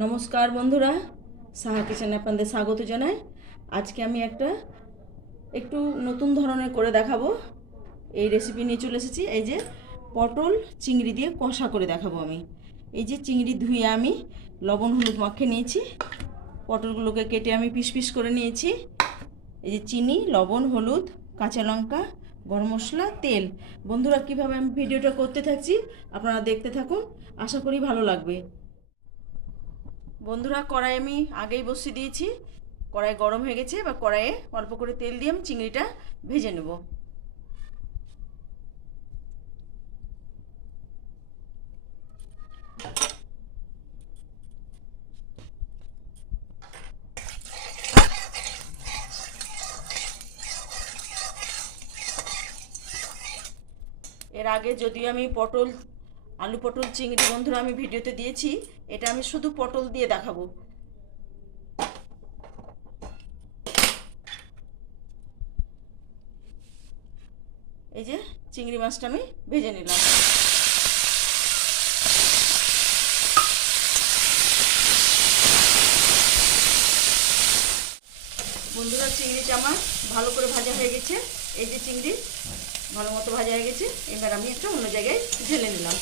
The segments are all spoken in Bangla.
নমস্কার বন্ধুরা, সাহা কিচেনে আপনাদের স্বাগত জানাই। আজকে আমি একটা একটু নতুন ধরনের করে দেখাবো। এই রেসিপি নিয়ে চলে এসেছি, এই যে পটল চিংড়ি দিয়ে কষা করে দেখাবো আমি। এই যে চিংড়ি ধুয়ে আমি লবণ হলুদ মাখে নিয়েছি, পটলগুলোকে কেটে আমি পিস পিস করে নিয়েছি। এই যে চিনি, লবণ, হলুদ, কাঁচা লঙ্কা, গরম মশলা, তেল। বন্ধুরা, কীভাবে আমি ভিডিওটা করতে থাকছি আপনারা দেখতে থাকুন, আশা করি ভালো লাগবে। বন্ধুরা কড়াই আমি আগেই বসিয়ে দিয়েছি। কড়াই গরম হয়ে গেছে বা কড়াইয়ে অল্প করে তেল দিয়ে আমি চিংড়িটা ভেজে নেব। এর আগে যদিও আমি পটল আলু পটল, চিংড়ি, বন্ধুরা আমি ভিডিওতে দিয়েছি। এটা আমি শুধু পটল দিয়ে দেখাবো। এই যে চিংড়ি মাছটা আমি ভেজে নিলাম। বন্ধুরা চিংড়িটা আমার ভালো করে ভাজা হয়ে গেছে। এই যে চিংড়ি, ভালো মতো ভাজা হয়ে গেছে। এবার আমি একটা অন্য জায়গায় ঢেলে নিলাম।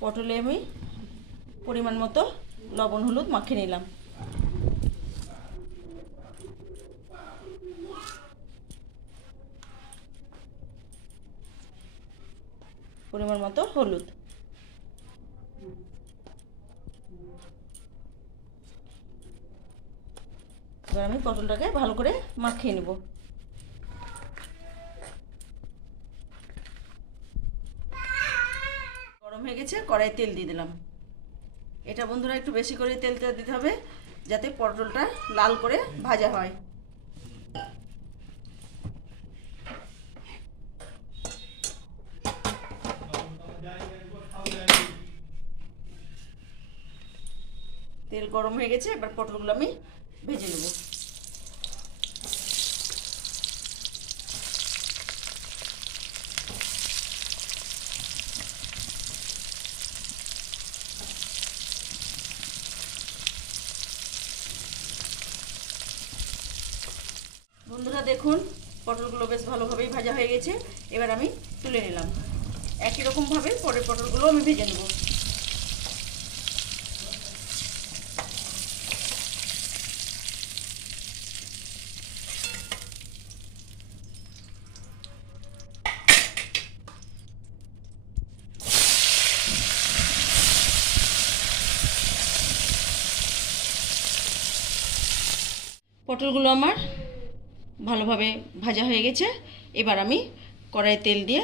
পটলে আমি পরিমাণ মতো লবণ, হলুদ মাখিয়ে নিলাম। পরিমাণ মতো হলুদ। এবার আমি পটলটাকে ভালো করে মাখিয়ে নেব। হয়ে গেছে কড়াই তেল দিয়ে দিলাম। এটা বন্ধুরা একটু বেশি করে তেলটা দিতে হবে, যাতে পটলটা লাল করে ভাজা হয়। তেল গরম হয়ে গেছে, এবার পটলগুলো আমি ভেজে নেব বন্ধুরা দেখুন, পটলগুলো বেশ ভালোভাবেই ভাজা হয়ে গেছে। এবার আমি তুলে নিলাম। একই রকমভাবে পরের পটলগুলো আমি ভেজে নেব। পটলগুলো আমার ভালোভাবে ভাজা হয়ে গেছে। এবার আমি কড়াই তেল দিয়ে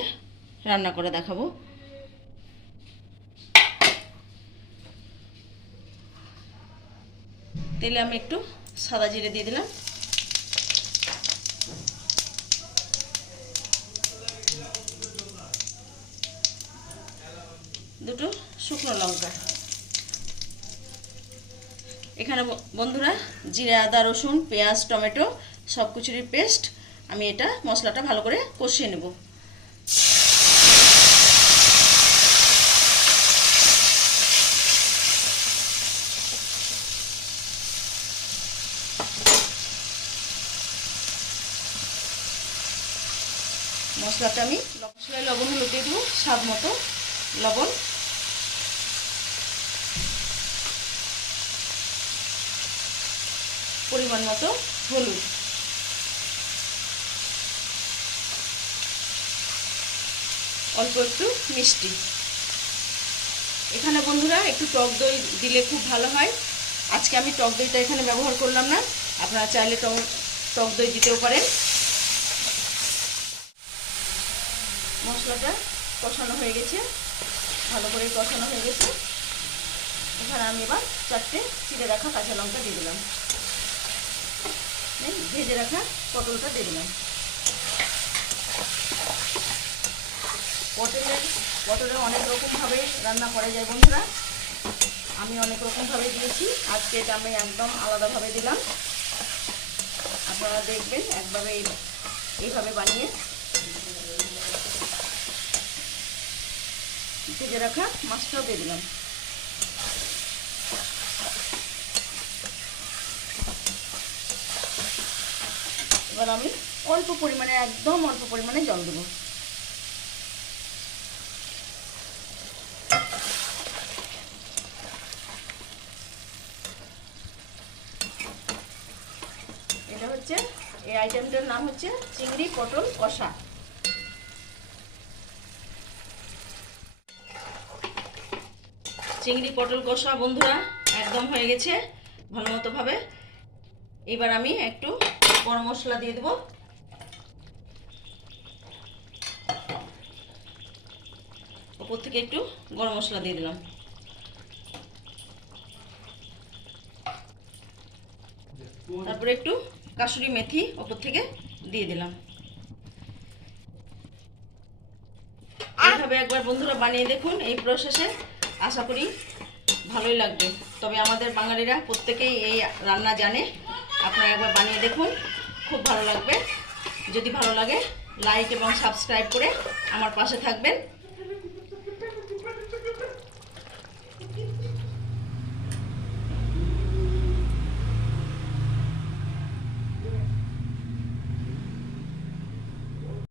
রান্না করে দেখাবো। তেলে আমি একটু সাদা জিরে দিয়ে দিলাম। দুটো শুকনো লঙ্কা। এখানে বন্ধুরা, জিরে, আদা, রসুন, পেঁয়াজ, টমেটো সব কিছুরই পেস্ট আমি এটা মশলাটা ভালো করে কষিয়ে নেব। মশলাটা আমি মশলায় লবণ হলুদ দিয়ে দেবো, স্বাদ মতো লবণ। পরিমাণ মতো হলুদ। অল্প একটু মিষ্টি। এখানে বন্ধুরা একটু টক দই দিলে খুব ভালো হয়। আজকে আমি টক দইটা এখানে ব্যবহার করলাম না। আপনারা চাইলে টক টক দই দিতেও পারেন। মশলাটা কষানো হয়ে গেছে। ভালো করে কষানো হয়ে গেছে। এখানে আমি এবার চারটে চিড়ে রাখা কাঁচা লঙ্কা দিয়ে দিলাম। ভেজে রাখা পটলটা দিয়ে দিলাম। পটলের পটলের অনেক রকমভাবে রান্না করা যায় বন্ধুরা। আমি অনেক রকমভাবে দিয়েছি, আজকে এটা আমি একদম আলাদাভাবে দিলাম। আপনারা দেখবেন একভাবে এইভাবে বানিয়ে ভেজে রাখা মাছটাও দিয়ে দিলাম। এবার আমি অল্প পরিমাণে, একদম অল্প পরিমাণে জল দেবো এটা হচ্ছে এই আইটেমটার নাম হচ্ছে চিংড়ি পটল কষা। চিংড়ি পটল কষা বন্ধুরা একদম হয়ে গেছে ভালো মতো ভাবে। এবার আমি একটু গরম মশলা দিয়ে দেবো। ওপর থেকে একটু গরম মশলা দিয়ে দিলাম। তারপরে একটু কাসুরি মেথি ওপর থেকে দিয়ে দিলাম। এইভাবে একবার বন্ধুরা বানিয়ে দেখুন এই প্রসেসে আশা করি ভালোই লাগবে। তবে আমাদের বাঙালিরা প্রত্যেকেই এই রান্না জানে। আপনারা একবার বানিয়ে দেখুন, খুব ভালো লাগবে। যদি ভালো লাগে লাইক এবং সাবস্ক্রাইব করে আমার পাশে থাকবেন।